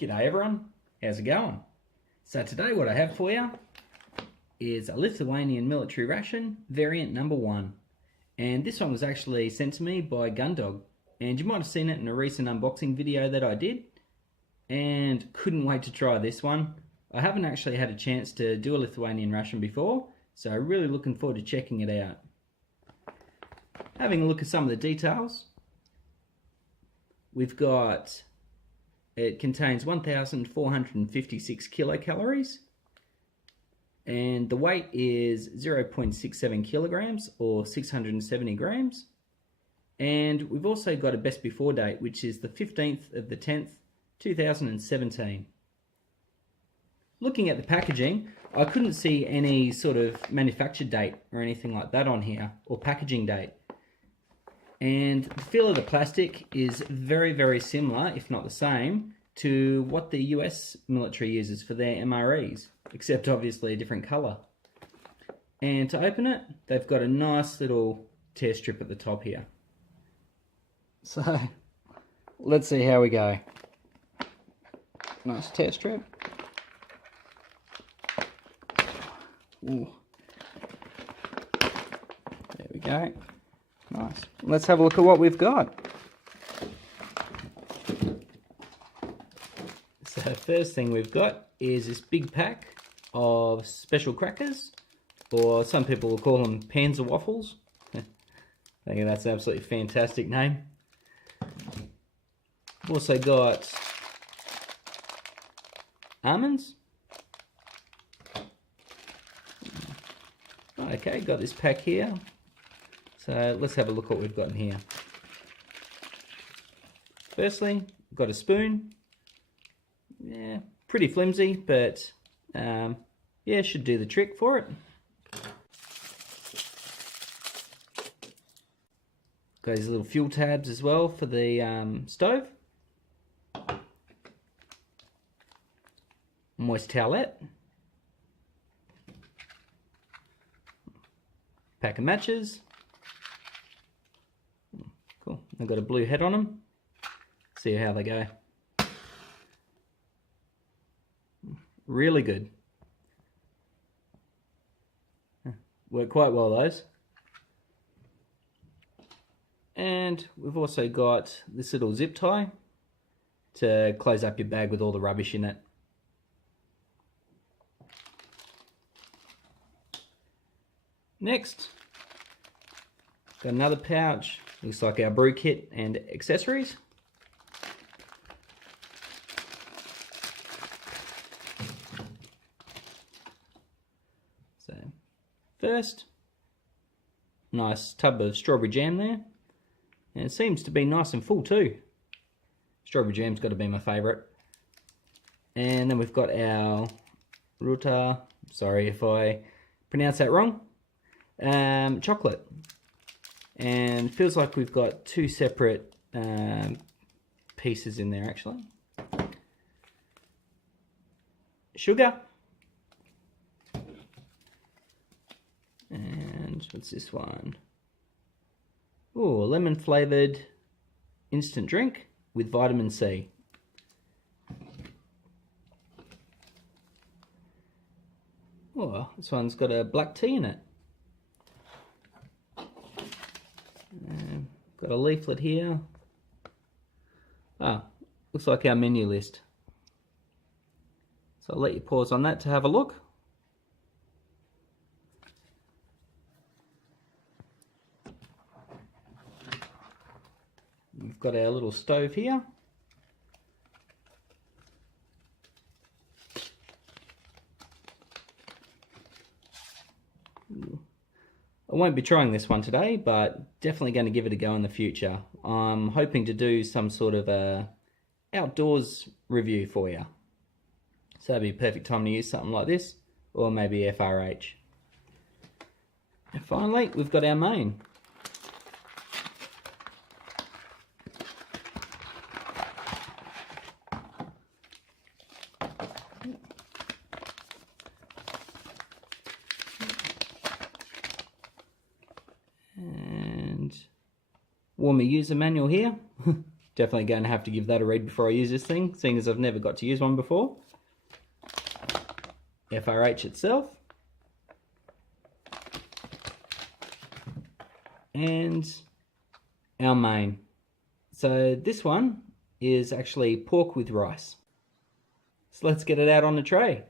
G'day everyone, how's it going? So today what I have for you is a Lithuanian military ration, variant number 1. And this one was actually sent to me by Gundog. And you might have seen it in a recent unboxing video that I did. And couldn't wait to try this one. I haven't actually had a chance to do a Lithuanian ration before, so really looking forward to checking it out. Having a look at some of the details, we've got, it contains 1,456 kilocalories, and the weight is 0.67 kilograms or 670 grams. And we've also got a best before date, which is the 15th of the 10th, 2017. Looking at the packaging, I couldn't see any sort of manufacture date or anything like that on here, or packaging date. And the feel of the plastic is very, very similar, if not the same, to what the US military uses for their MREs, except obviously a different colour. And to open it, they've got a nice little tear strip at the top here. So, let's see how we go. Nice tear strip. Ooh. There we go. Nice. Let's have a look at what we've got. So first thing we've got is this big pack of special crackers, or some people will call them Panzer waffles. I think that's an absolutely fantastic name. We've also got almonds. Okay, got this pack here. So let's have a look what we've got in here. Firstly, we've got a spoon. Yeah, pretty flimsy, but yeah, should do the trick for it. Got these little fuel tabs as well for the stove. Moist towelette. Pack of matches. Cool. They've got a blue head on them. See how they go. Really good. Work quite well, those. And we've also got this little zip tie to close up your bag with all the rubbish in it. Next, got another pouch. Looks like our brew kit and accessories. So, first, nice tub of strawberry jam there. And it seems to be nice and full too. Strawberry jam's got to be my favourite. And then we've got our ruta, sorry if I pronounce that wrong, chocolate. And feels like we've got two separate pieces in there actually. Sugar. And what's this one? Oh, a lemon flavoured instant drink with vitamin C. Oh, this one's got a black tea in it. Got a leaflet here. Ah, looks like our menu list. So I'll let you pause on that to have a look. We've got our little stove here. I won't be trying this one today, but definitely going to give it a go in the future. I'm hoping to do some sort of a outdoors review for you. So that'd be a perfect time to use something like this, or maybe FRH. And finally, we've got our main. And warmer user manual here. Definitely going to have to give that a read before I use this thing, seeing as I've never got to use one before. FRH itself. And our main. So this one is actually pork with rice. So let's get it out on the tray.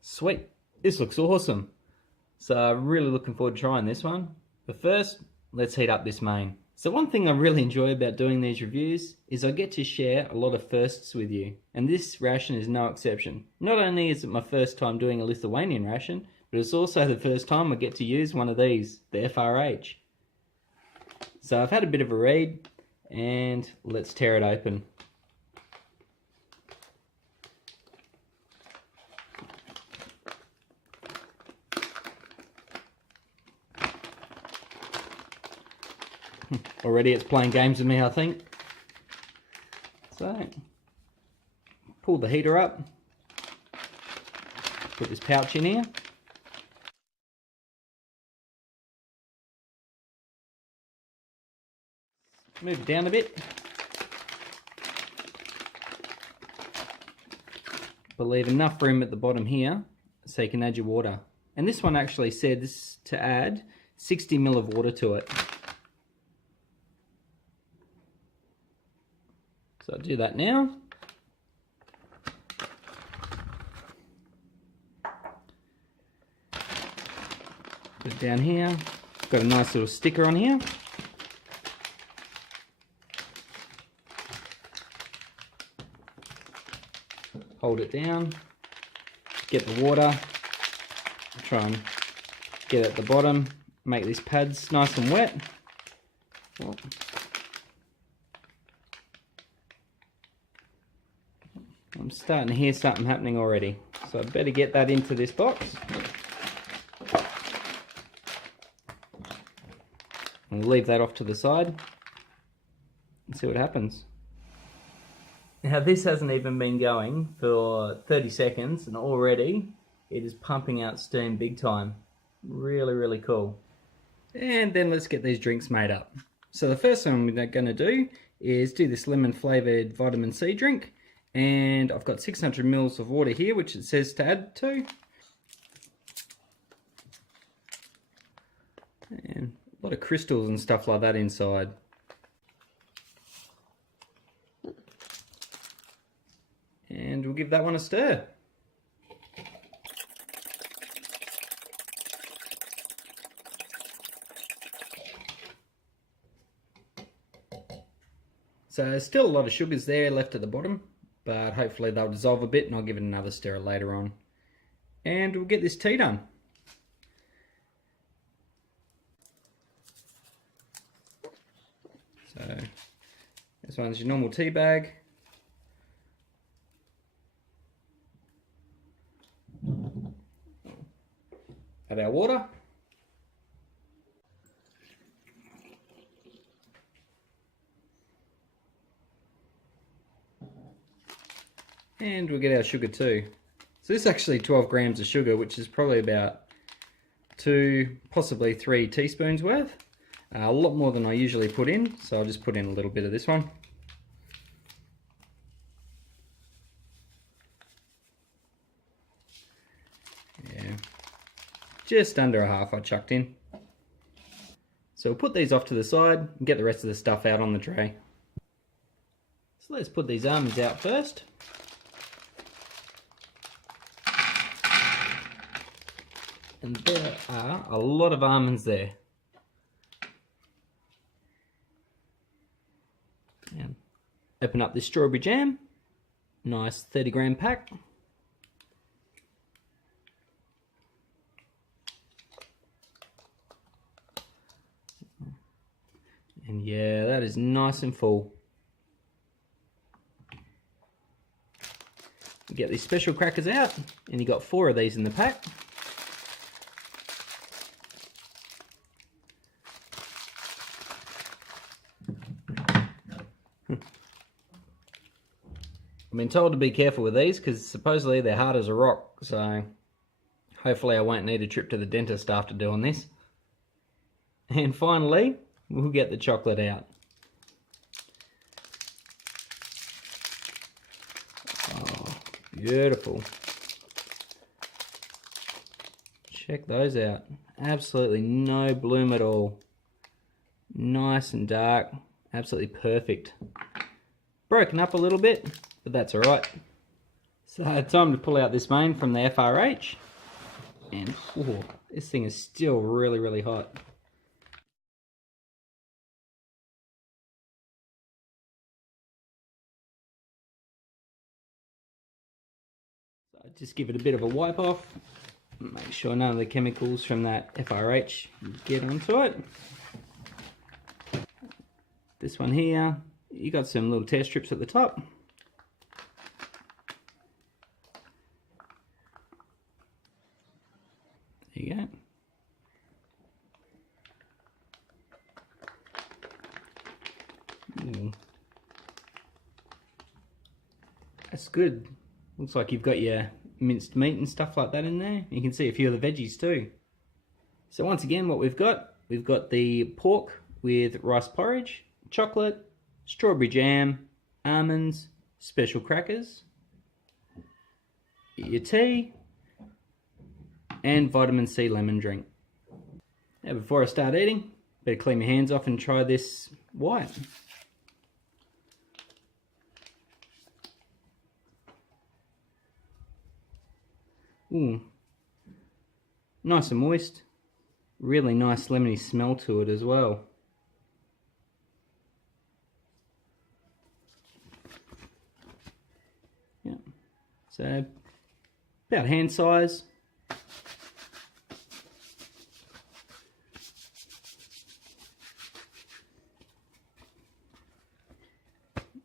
Sweet, this looks awesome. So I'm really looking forward to trying this one. But first, let's heat up this main. So one thing I really enjoy about doing these reviews is I get to share a lot of firsts with you. And this ration is no exception. Not only is it my first time doing a Lithuanian ration, but it's also the first time I get to use one of these, the FRH. So I've had a bit of a read, and let's tear it open. Already it's playing games with me, I think. So, pull the heater up, put this pouch in here. Move it down a bit. But leave enough room at the bottom here so you can add your water. And this one actually said this to add 60 ml of water to it. So I'll do that now. Put it down here. Got a nice little sticker on here. Hold it down. Get the water. Try and get at the bottom. Make these pads nice and wet. Well, I'm starting to hear something happening already, so I better get that into this box. And leave that off to the side and see what happens. Now this hasn't even been going for 30 seconds and already it is pumping out steam big time. Really, really cool. And then let's get these drinks made up. So the first thing we're going to do is do this lemon flavoured vitamin C drink. And I've got 600 ml of water here, which it says to add to. And a lot of crystals and stuff like that inside. And we'll give that one a stir. So still a lot of sugars there left at the bottom, but hopefully they'll dissolve a bit and I'll give it another stir later on. And we'll get this tea done. So this one's your normal tea bag. Add our water. And we'll get our sugar too. So this is actually 12 grams of sugar, which is probably about 2, possibly 3 teaspoons worth. A lot more than I usually put in, so I'll just put in a little bit of this one. Yeah, just under a half I chucked in. So we'll put these off to the side and get the rest of the stuff out on the tray. So let's put these almonds out first. And there are a lot of almonds there. And open up this strawberry jam. Nice 30 gram pack. And yeah, that is nice and full. You get these special crackers out, and you got 4 of these in the pack. I've been told to be careful with these because supposedly they're hard as a rock, so hopefully I won't need a trip to the dentist after doing this. And finally, we'll get the chocolate out. Beautiful. Check those out. Absolutely no bloom at all. Nice and dark. Absolutely perfect. Broken up a little bit, but that's alright. So time to pull out this main from the FRH. And this thing is still really, really hot. So just give it a bit of a wipe off. Make sure none of the chemicals from that FRH get onto it. This one here, you got some little test strips at the top. There you go. Ooh. That's good. Looks like you've got your minced meat and stuff like that in there. You can see a few of the veggies too. So once again, what we've got the pork with rice porridge, chocolate, strawberry jam, almonds, special crackers, your tea, and vitamin C lemon drink. Now before I start eating, better clean my hands off and try this white. Ooh, nice and moist. Really nice lemony smell to it as well. Yeah, so about hand size.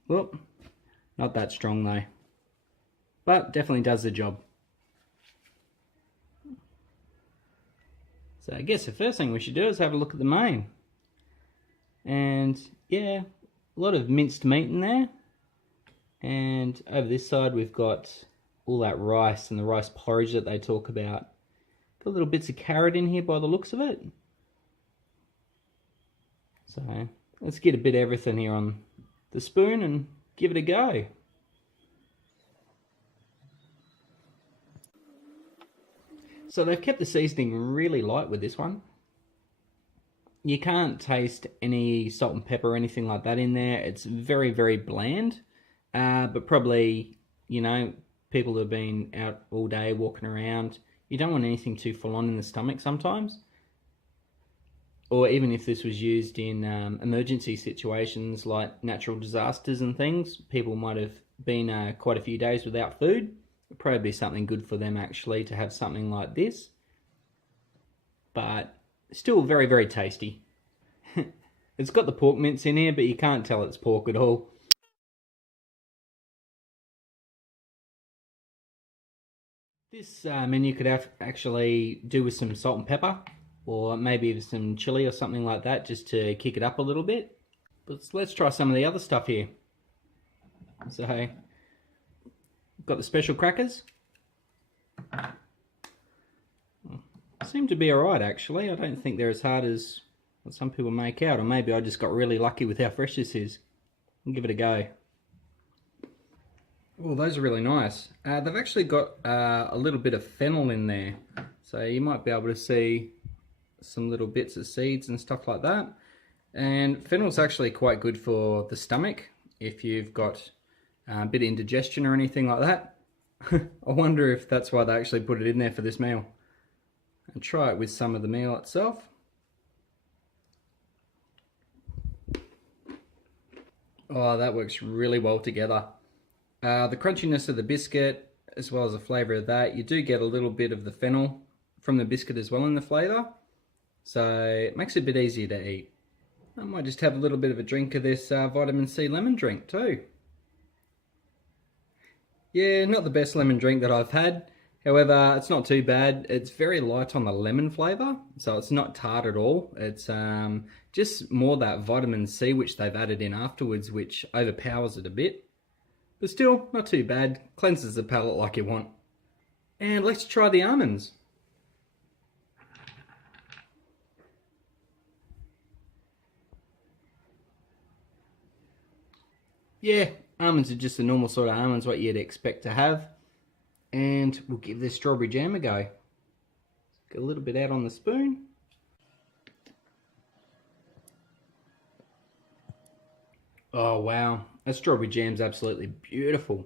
Well, not that strong though, but definitely does the job. So I guess the first thing we should do is have a look at the main. And yeah, a lot of minced meat in there. And over this side we've got all that rice and the rice porridge that they talk about. Got little bits of carrot in here by the looks of it. So let's get a bit of everything here on the spoon and give it a go. So they've kept the seasoning really light with this one. You can't taste any salt and pepper or anything like that in there. It's very, very bland. But probably, you know, people who have been out all day walking around, you don't want anything too full on in the stomach sometimes. Or even if this was used in emergency situations like natural disasters and things, people might have been quite a few days without food. It'd probably be something good for them actually to have something like this. But still very, very tasty. It's got the pork mince in here, but you can't tell it's pork at all. This menu could actually do with some salt and pepper, or maybe some chili or something like that, just to kick it up a little bit. But let's try some of the other stuff here. So, got the special crackers. Seem to be alright actually. I don't think they're as hard as what some people make out, or maybe I just got really lucky with how fresh this is. I'll give it a go. Oh, those are really nice. They've actually got a little bit of fennel in there, so you might be able to see some little bits of seeds and stuff like that. And fennel's actually quite good for the stomach if you've got a bit of indigestion or anything like that. I wonder if that's why they actually put it in there for this meal. And try it with some of the meal itself. Oh, that works really well together. The crunchiness of the biscuit, as well as the flavour of that, you do get a little bit of the fennel from the biscuit as well in the flavour. So it makes it a bit easier to eat. I might just have a little bit of a drink of this vitamin C lemon drink too. Yeah, not the best lemon drink that I've had. However, it's not too bad. It's very light on the lemon flavour, so it's not tart at all. It's just more that vitamin C which they've added in afterwards, which overpowers it a bit. But still, not too bad. Cleanses the palate like you want. And let's try the almonds. Yeah, almonds are just the normal sort of almonds what you'd expect to have. And we'll give this strawberry jam a go. Get a little bit out on the spoon. Oh wow, that strawberry jam's absolutely beautiful.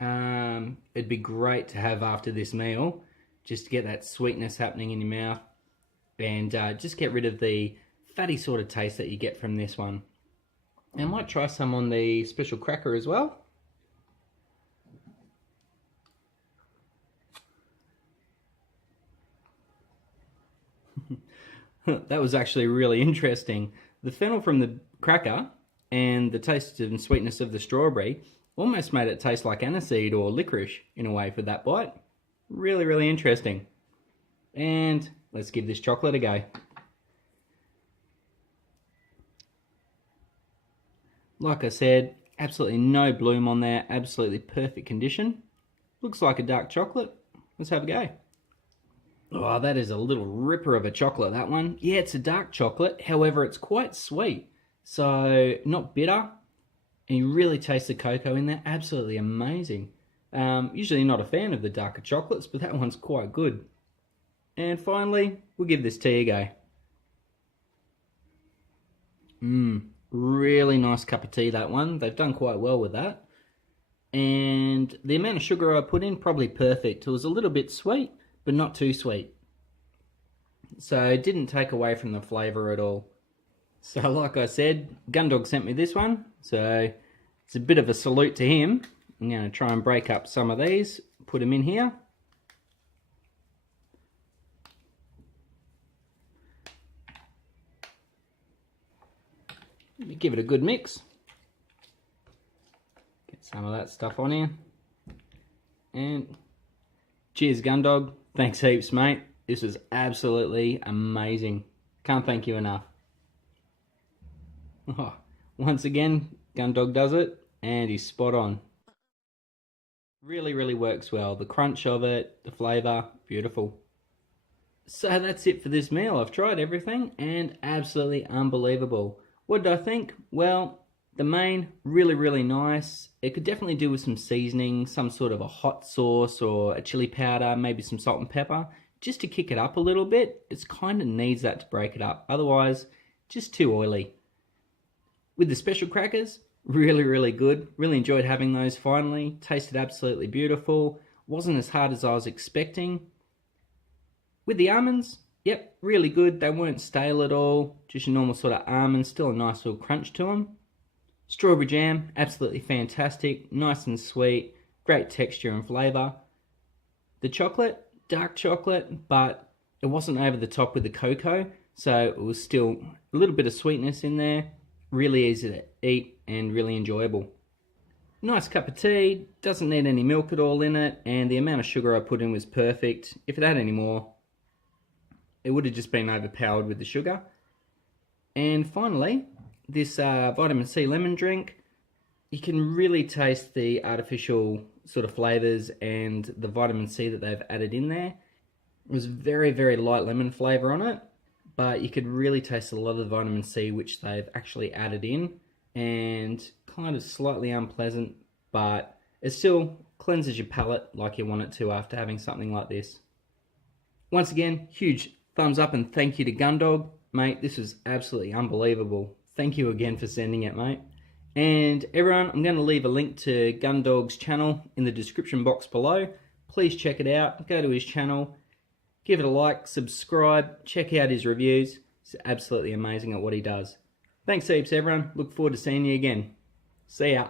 It'd be great to have after this meal, just to get that sweetness happening in your mouth, and just get rid of the fatty sort of taste that you get from this one. I might try some on the special cracker as well. That was actually really interesting. The fennel from the cracker and the taste and sweetness of the strawberry almost made it taste like aniseed or licorice in a way for that bite. Really, really interesting. And let's give this chocolate a go. Like I said, absolutely no bloom on there, absolutely perfect condition. Looks like a dark chocolate. Let's have a go. Oh, that is a little ripper of a chocolate, that one. Yeah, it's a dark chocolate, however, it's quite sweet. So, not bitter, and you really taste the cocoa in there. Absolutely amazing. Usually not a fan of the darker chocolates, but that one's quite good. And finally, we'll give this tea a go. Really nice cup of tea, that one. They've done quite well with that. And the amount of sugar I put in, probably perfect. It was a little bit sweet, but not too sweet. So it didn't take away from the flavour at all. So like I said, Gundog sent me this one. So it's a bit of a salute to him. I'm going to try and break up some of these, put them in here. Let me give it a good mix. Get some of that stuff on here. And cheers, Gundog. Thanks heaps, mate. This was absolutely amazing. Can't thank you enough. Oh, once again, Gundog does it, and he's spot on. Really, really works well. The crunch of it, the flavour, beautiful. So that's it for this meal. I've tried everything, and absolutely unbelievable. What did I think? Well, the main, really, really nice. It could definitely do with some seasoning, some sort of a hot sauce or a chili powder, maybe some salt and pepper, just to kick it up a little bit. It kind of needs that to break it up. Otherwise, just too oily. With the special crackers, really, really good. Really enjoyed having those finally. Tasted absolutely beautiful. Wasn't as hard as I was expecting. With the almonds, yep, really good. They weren't stale at all. Just your normal sort of almonds, still a nice little crunch to them. Strawberry jam, absolutely fantastic, nice and sweet, great texture and flavour. The chocolate, dark chocolate, but it wasn't over the top with the cocoa, so it was still a little bit of sweetness in there, really easy to eat and really enjoyable. Nice cup of tea, doesn't need any milk at all in it, and the amount of sugar I put in was perfect. If it had any more, it would have just been overpowered with the sugar. And finally, this vitamin C lemon drink, you can really taste the artificial sort of flavours and the vitamin C that they've added in there. It was very, very light lemon flavour on it, but you could really taste a lot of the vitamin C which they've actually added in, and kind of slightly unpleasant, but it still cleanses your palate like you want it to after having something like this. Once again, huge thumbs up and thank you to Gundog. Mate, this was absolutely unbelievable. Thank you again for sending it, mate. And everyone, I'm going to leave a link to Gundog's channel in the description box below. Please check it out. Go to his channel. Give it a like, subscribe, check out his reviews. He's absolutely amazing at what he does. Thanks heaps, everyone. Look forward to seeing you again. See ya.